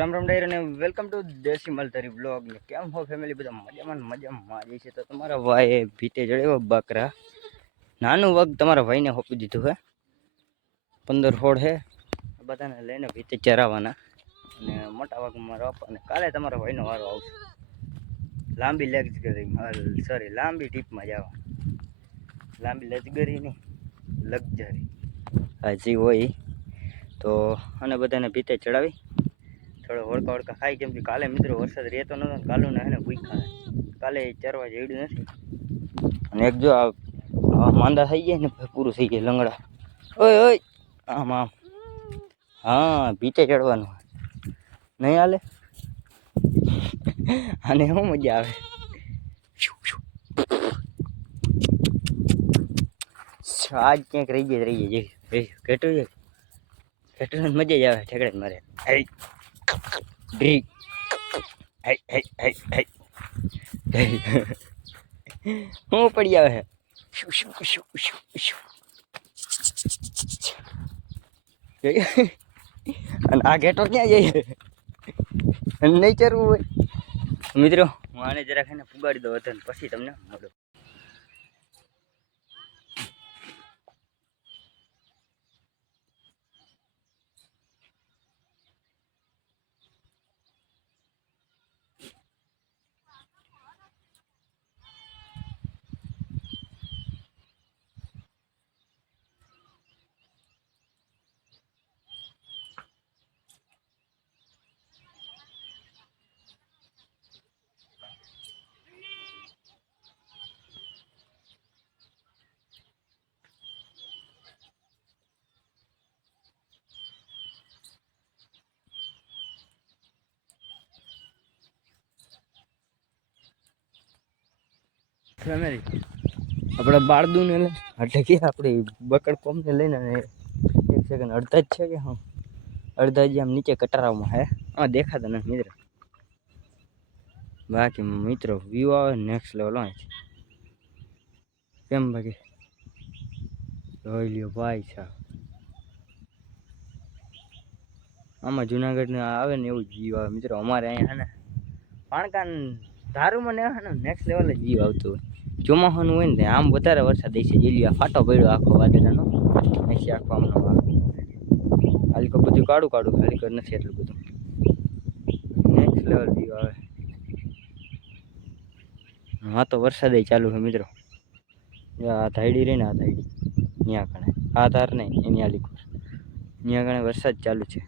રામ રામ ડાયર અને welcome to દેશી મલતરી blog ને કેમ હો ફેમિલી બધા મજામાં મજામાં જઈ છે તો તમારા ભાઈએ ભીતે જડ્યો બકરા. નાનું વગ તમારા ભાઈને હોપી દીધું હે. પંદર હોડ હે. બધાને લઈને ભીતે ચરાવવાના અને મોટા વગમાં રોપ અને કાલે તમારા ભાઈનો વારો આવશે. લાંબી લક્ઝરી સોરી લાંબી ટીપમાં જવા લાંબી લક્ઝરી નહીં લક્ઝરી હજી હોય. તો અને બધાને ભીતે ચડાવી. થોડો હોડકા હોડકા ખાય, કેમ કે કાલે મિત્રો વરસાદ રહેતો નતો કાલું ને એને ભૂખ્યા કાલે ચરવા જેવડું નથી. અને એક જો આ માંદા થઈ ગયા ને પૂરું થઈ જાય લંગડા. ઓય ઓય, આમ આમ. હા ભીતે ચડવાનું. નહીં હાલે? અને શું મજા આવે? આજ ક્યાંક રહી જાય રહી જાય કેટલું છે કેટલું મજા જ આવે ઠેકડે મારે. હઈ Hey, hey, hey, હઈ હું પડી આવે? છે શું શું શું શું? શું અને આ ઘેટો ક્યાં જઈએ નહીં ચરવું હોય. મિત્રો હું આને જરાક એને પુગાડી દઉં હતો પછી તમને મળું. ફેમિલી આપણે બાળદુને ને એટલે કે આપણે બકડ કોમને લઈને એક સેકન્ડ અડધા જ છે કે હા? અડધા જ આમ નીચે કટારામાં હે? હા, દેખાતા નથી મિત્ર. બાકી મિત્રો વ્યૂ આવે નેક્સ્ટ લેવલ હોય કેમ બાકી? જોઈ લ્યો ભાઈ સાહેબ. આમાં જુનાગઢને આવે ને એવું જીવ આવે. મિત્રો, અમારે અહીંયા ને, પાણકાન ધારુમાં ને હે ને નેક્સ્ટ લેવલ જ વ્યૂ આવતું હોય. ચોમાસાનું હોય ને આમ વધારે વરસાદ છે જેલી ફાટો પડ્યો આખો વાદળાનો. નથી આખો આમનો હાલકો બધું કાળું કાળું હાલકો નથી એટલું બધું. નેક્સ્ટ લેવલ વ્યૂ આવે. હા, તો વરસાદ ચાલુ છે મિત્રો. આ ધાયડી રહી ને આ ધાયડી. ત્યાં કણે. આ ધાર નહીં, એની આલી કોર ત્યાં કણે વરસાદ ચાલુ છે.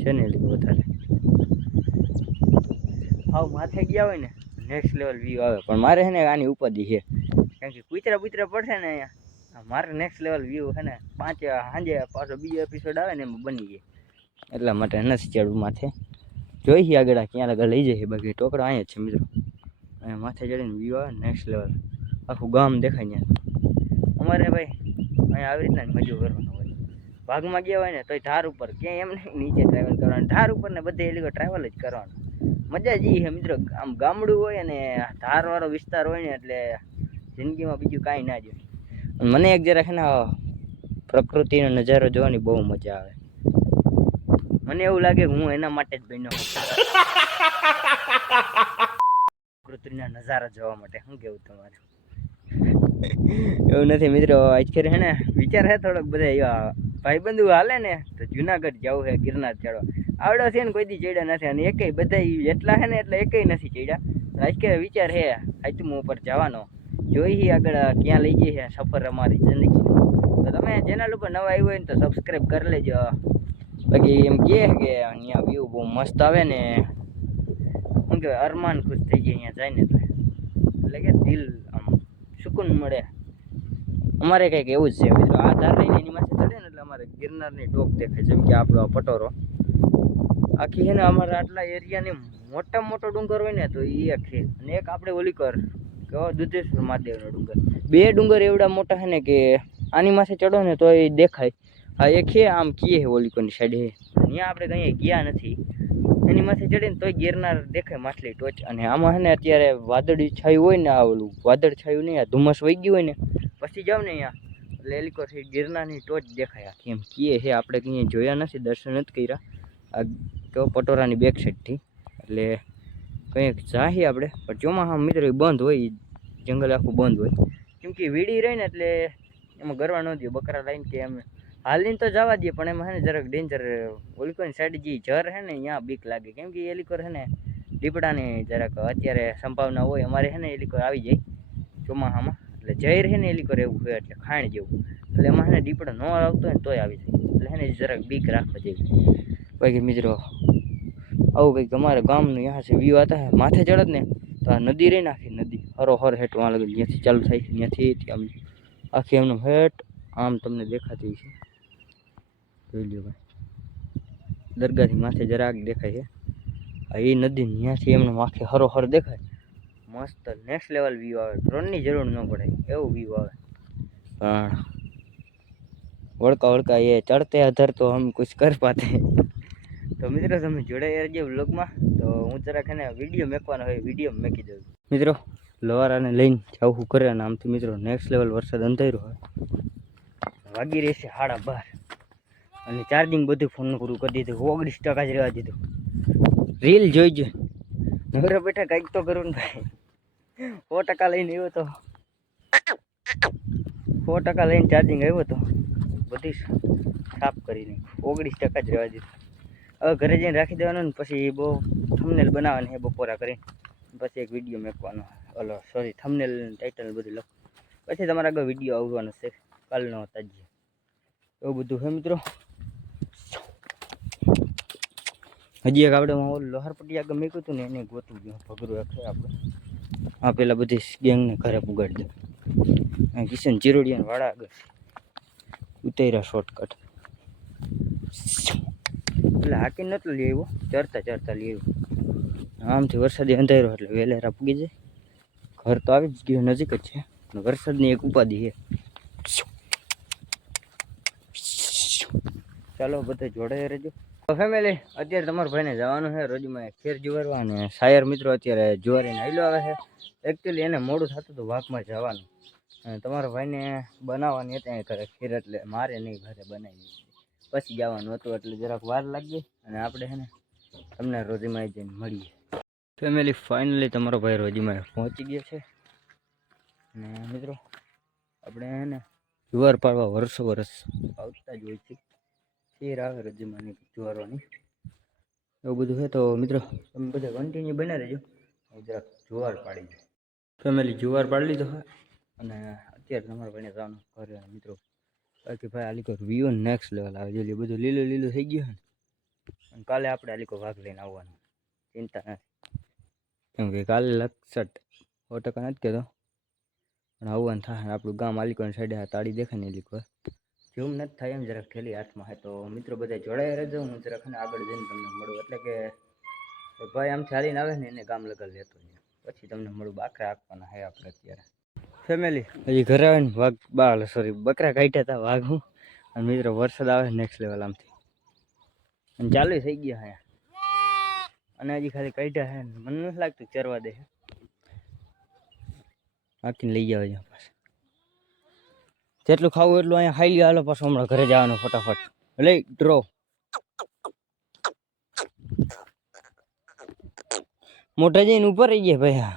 છે ને એટલું વધારે. હાવ માથે ગયા હોય ને નેક્સ્ટ લેવલ વ્યૂ આવે. પણ મારે છે ને આની ઉપાધિ છે. કેમ કે કૂતરા બુતરા પડશે ને અહીંયા મારે નેક્સ્ટ લેવલ વ્યૂ છે ને, પાંચ સાંજે પાછો બીજો એપિસોડ આવે ને, એમાં બની જાય. એટલા માટે નથી ચડવું માથે. જોઈ આગળ ક્યાં આગળ લઈ જાય બાકી ટોકરા અહીંયા છે મિત્રો. અહીંયા માથે ચડીને વ્યૂ આવે નેક્સ્ટ લેવલ આખું ગામ દેખાય ત્યાં. અમારે ભાઈ અહીંયા આવી રીતના મજો કરવાનો હોય. ભાગમાં ગયા હોય ને, તોય ધાર ઉપર ક્યાંય એમ નહીં, નીચે ટ્રાવેલ કરવાનું. ધાર ઉપર ને બધે એ લોકો ટ્રાવેલ જ કરવાનું. મજા જ એ મિત્રો. આમ ગામડું હોય ને ધારવાળો વિસ્તાર હોય ને એટલે જિંદગીમાં બીજું કાંઈ ના જોઈએ મને એક જરાક ને, પ્રકૃતિનો નજારો જોવાની બહુ મજા આવે. મને એવું લાગે કે હું એના માટે જ બન્યો પ્રકૃતિના નજારા જોવા માટે. શું કેવું તમારું? એવું નથી મિત્રો. આજકાલ હે ને, વિચાર હે થોડોક બધા એવા ભાઈબંધુ હાલે ને, તો જુનાગઢ જવું છે, ગિરનાર ચડવા. આવડો છે ને કોઈ દી ચડ્યા નથી. અને એકેય બધા એટલા છે ને એટલે એકેય નથી ચડ્યા. રાજકીય વિચાર હે હાઈતુમ ઉપર જવાનો. જોઈ આગળ ક્યાં લઈ જઈએ સફર અમારી જિંદગી. તો તમે ચેનલ ઉપર નવા આવ્યો હોય ને તો સબસ્ક્રાઈબ કરી લેજો. બાકી એમ કહે કે અહીંયા વ્યૂ બહુ મસ્ત આવે ને. શું કહેવાય, અરમાન ખુશ થઈ જાય અહીંયા જાય ને તો એટલે કે દિલ આમ સુકૂન મળે. અમારે કંઈક એવું જ છે. મિત્રો આ ધાર લઈને એની માથે ચડે ને એટલે અમારે ગિરનારની ટોપ દેખાય જેમ કે આપણો પટોરો. આખી છે ને અમારા આટલા એરિયાની મોટા મોટો ડુંગર હોય ને તો એ આખી અને એક આપણે ઓલી કર કહો દુધેશ્વર મહાદેવનો ડુંગર. બે ડુંગર એવડા મોટા છે ને કે આની માથે ચડો ને તો એ દેખાય. હા એક છે, આમ કીએ છે ઓલીકોની હે ત્યાં આપણે કંઈ ગયા નથી. એની માથે ચડીને તોય ગિરનાર દેખાય માછલી ટોચ. અને આમાં છે ને અત્યારે વાદળી છાયું હોય ને આ ઓલું વાદળ છાયું નહીં, આ ધુમ્મસ વહી ગયું હોય ને, પછી જાવ ને અહીંયા. એટલે એલિકોથી ગિરનારની ટોચ દેખાય આખી. એમ કીએ છે, આપણે કંઈ જોયા નથી, દર્શન નથી કર્યા. આ તો પટોરાની બેક સાઈડથી એટલે કંઈક જાહીએ આપણે. પણ ચોમાસામાં મિત્રો બંધ હોય જંગલ આખું બંધ હોય. કેમ કે વીડી રહી ને એટલે એમાં ગરવા ન દે બકરા લાઈન કે એમ હાલીને તો જવા દઈએ, પણ એમાં છે ને જરાક ડેન્જર ઓલી કોઈ સાઈડ જે જર હે ને ત્યાં બીક લાગે. કેમ કે એ છે ને, દીપડાની જરાક અત્યારે સંભાવના હોય. અમારે છે ને એલિકોર લીકોર આવી જાય ચોમાસામાં એટલે જઈ રહે ને એલિકોર લીકોર એવું હોય, એટલે ખાણ જેવું. એટલે એમાં છે ને દીપડો ન આવતો હોય ને તોય આવી જાય. એટલે છે ને જરાક બીક રાખવા જેવી. બાકી મિત્રો, આવું કંઈક અમારે ગામનું યહાં છે વ્યૂ આતા માથે ચડત ને, તો આ નદી રહી નાખી, નદી. હરો હર હેઠ વાં લગે ત્યાંથી ચાલુ થાય ત્યાંથી આમ. આખી એમનો હેઠ આમ તમને દેખાતી છે જોઈ લ્યો ભાઈ. દરગાહથી માથે જરાક દેખાય છે. એ નદી ત્યાંથી એમનો આખે હરો હર દેખાય. મસ્ત નેક્સ્ટ લેવલ વ્યૂ આવે. ડ્રોનની જરૂર ન પડે. એવું વ્યૂ આવે. પણ વળકા વળકા એ ચડતે અધર તો હમ કુછ કર પાતે. તો મિત્રો તમે જોડાઈ રહેજો વ્લોગમાં. તો હું જરાક એને વીડિયો મેકવાનો હોય વીડિયો મેકી દઉં. મિત્રો લવારાને લઈને જવું કરે અને આમથી મિત્રો નેક્સ્ટ લેવલ વરસાદ અંધાર્યો હોય. વાગી રહેશે સાડા બાર. અને ચાર્જિંગ બધું ફોનનું પૂરું કરી દીધું. ઓગણીસ ટકા જ રહેવા દીધું. રીલ જોઈજો નવરા બેઠા કંઈક તો કરું ને ભાઈ. સો ટકા લઈને આવ્યો તો. સો ટકા લઈને ચાર્જિંગ આવ્યો તો. બધી સાફ કરીને. ઓગણીસ ટકા જ રહેવા દીધું. હવે ઘરે જઈને રાખી દેવાનું ને પછી બહુ થમનેલ બનાવવાની છે બપોરા કરીને. પછી એક વીડિયો મેકવાનો ઓલો સોરી થમનેલ ટાઇટલ બધું લખ. પછી તમારા આગળ વીડિયો આવવાનો છે. કાલનો તાજી એવું બધું છે મિત્રો? હજી એક આપણે લોહારપટ્ટી આગળ મૂક્યું હતું ને, એને ગોતું ગયું. ભગરું એક આપણે. આ પેલા બધી ગેંગને ઘરે પુગાડી દે. કિશન ચીરોડિયા વાળા આગળ ઉતર્યા શોર્ટકટ એટલે હાકી નહોતું લઈ આવ્યો ચરતા ચરતા લઈ આવ્યો આમથી વરસાદી અંધાર્યો એટલે વેલેરા પૂગી જાય. ઘર તો આવી જ ગયું, નજીક જ છે. વરસાદની એક ઉપાધિ છે. ચાલો બધે જોડાઈ રહેજો. ફેમિલી અત્યારે તમારા ભાઈને જવાનું છે. રોજમાં ખેર જુવારવા અને શાયર મિત્રો અત્યારે જુવારીને આવેલો આવે છે. એકચ્યુઅલી એને મોડું થતું હતું વાઘમાં જવાનું. અને તમારા ભાઈને બનાવવાની અહીં ઘરે ખીર એટલે મારે નહીં ઘરે બનાવી. પછી જવાનું હતું એટલે જરાક વાર લાગી અને આપણે છે ને તમને રોજીમાં જઈને મળીએ. ફેમિલી ફાઇનલી તમારો ભાઈ રોજીમાં પહોંચી ગયો છે. અને મિત્રો, આપણે છે ને જુવાર પાડવા વર્ષો વર્ષ આવતા જ હોય છે. શેર આવે રોજીમાંની જુવારોની. એવું બધું છે તો મિત્રો, તમે બધા કન્ટિન્યુ બના રહેજો. હું જરાક જુવાર પાડી દઉં. ફેમિલી જુવાર પાડી લીધો. હોય અને અત્યારે તમારા ભાઈને જવાનું ઘરે મિત્રો બાકી ભાઈ આલીકો વ્યૂ નેક્સ્ટ લેવલ આવે. જોઈએ બધું લીલું લીલું થઈ ગયું ને. અને કાલે આપણે આલીકો ભાગ લઈને આવવાનું. ચિંતા નથી. કેમ કે કાલે લક્ષટ સો ટકા નથી કહેતો. પણ આવવાનું થાય આપણું ગામ આલીકોની સાઈડે તાળી દેખાય ને આલીકો જેમ નથી થાય એમ જરાક થેલી હાથમાં હોય. તો મિત્રો બધા જોડાઈ રહેજો. હું જરાક ને આગળ જઈને તમને મળું. એટલે કે ભાઈ આમથી હાલીને આવે ને, એને ગામ લગલ લેતો પછી તમને મળું. બાકરા આપવાના હે આપણે અત્યારે. ફેમિલી? હજી ઘરે આવે ને વાઘ બાળ સોરી બકરા કાઢ્યા હતા વાઘ હું. અને મિત્રો વરસાદ આવે નેક્સ્ટ લેવલ આમથી. અને ચાલુ થઈ ગયા અહીંયા. અને હજી ખાલી કાઢ્યા હે મને નથી લાગતું ચરવા દે આખીને લઈ જાવ અહીંયા પાસે જેટલું ખાવું એટલું અહીંયા ખાઈ હાલો પાછું હમણાં ઘરે જવાનું ફટાફટ. લઈ ડ્રો મોટા જઈને ઉપર રહી ગયા ભાઈ હા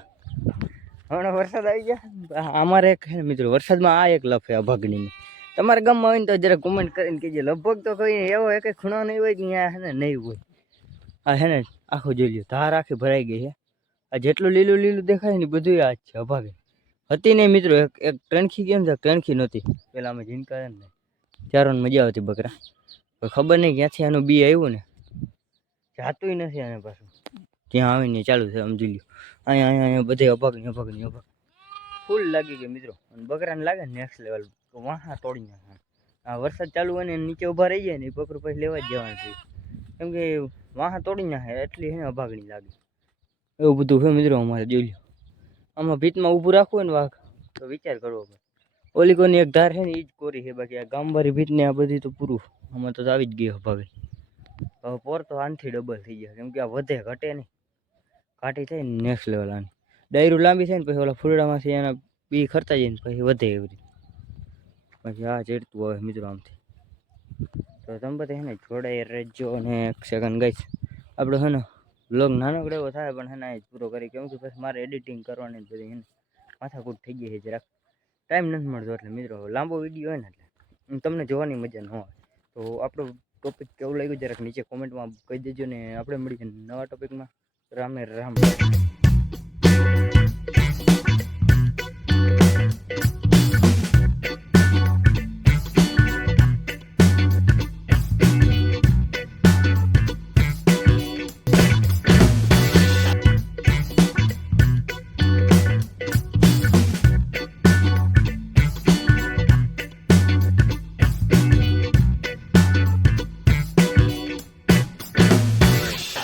હમણાં વરસાદ આવી ગયા? અમારે એક હે મિત્રો, વરસાદમાં આ એક લફ છે અભાગની તમારા ગામમાં હોય ને તો જરા કોમેન્ટ કરીને કહેજો. લગભગ તો કોઈ એવો એક ખૂણો નહીં હોય કે અહીંયા હે ને નહીં હોય. આ હે ને આખું જોઈ લ્યો, ધાર આખી ભરાઈ ગઈ છે. આ જેટલું લીલું લીલું દેખાય ને બધું આ જ છે, અભાગે. હતી નહીં મિત્રો, એક એક ટ્રેનખી કેમ છે ટ્રેનખી નહોતી. પહેલાં અમે જીનકા ને ચારોને મજા આવતી બકરા. ખબર નહીં ક્યાંથી આનું બી આવ્યું ને. જાતું નથી આને પાછું. ત્યાં આવીને ચાલુ છે, સમજી લ્યો. અહીંયા અહીંયા અહીંયા બધે અભાગ ને અભાગ ને અભાગ ફૂલ લાગી ગઈ મિત્રો. અને બકરાને લાગે નેક્સ્ટ લેવલ વાહા તોડી નાખે આ વરસાદ ચાલુ હોય ને નીચે ઊભા રહી જાય ને એ બકરું પછી લેવા જ જવાનું છે. કેમ કે વાહા તોડી નાખે એટલી એને અભાગણી લાગે. એવું બધું છે મિત્રો અમારે, જોઈ આમાં ભીતમાં ઊભું રાખવું હોય ને વાઘ, તો વિચાર કરવો પડે. ઓલી કોની એક ધાર છે ને એ જ કોરી છે, બાકી આ ગામવાળી ભીતને આ બધી તો પૂરું. આમાં તો આવી જ ગઈ ભાવે હવે પોર તો આનથી ડબલ થઈ ગયા, કેમ કે આ વધે, ઘટે નહીં. ઘાટી થાય નેક્સ્ટ લેવલ આની. ડાયરું લાંબી થાય ને પછી ઓલા ફૂલડામાંથી એના બી ખરતા જાય ને પછી વધે એવી રીતે. પછી આ ચડતું આવે મિત્રો આમથી. તો તમે બધા હે ને જોડાઈ રહેજો અને એક સેકન્ડ ગઈશ આપણે હે ને બ્લોગ નાનકડો એવો થાય પણ હે ને પૂરો કરી કેમ કે પછી મારે એડિટિંગ કરવાની બધી હે ને. માથાકૂટ થઈ ગઈ છે જરાક. ટાઈમ નથી મળતો એટલે મિત્રો, લાંબો વીડિયો હોય ને એટલે. તમને જોવાની મજા ન આવે તો આપણો ટોપિક કેવું લાગ્યું જરાક નીચે કોમેન્ટમાં કહી દેજો ને આપણે મળીએ નવા ટોપિકમાં રામે રામ.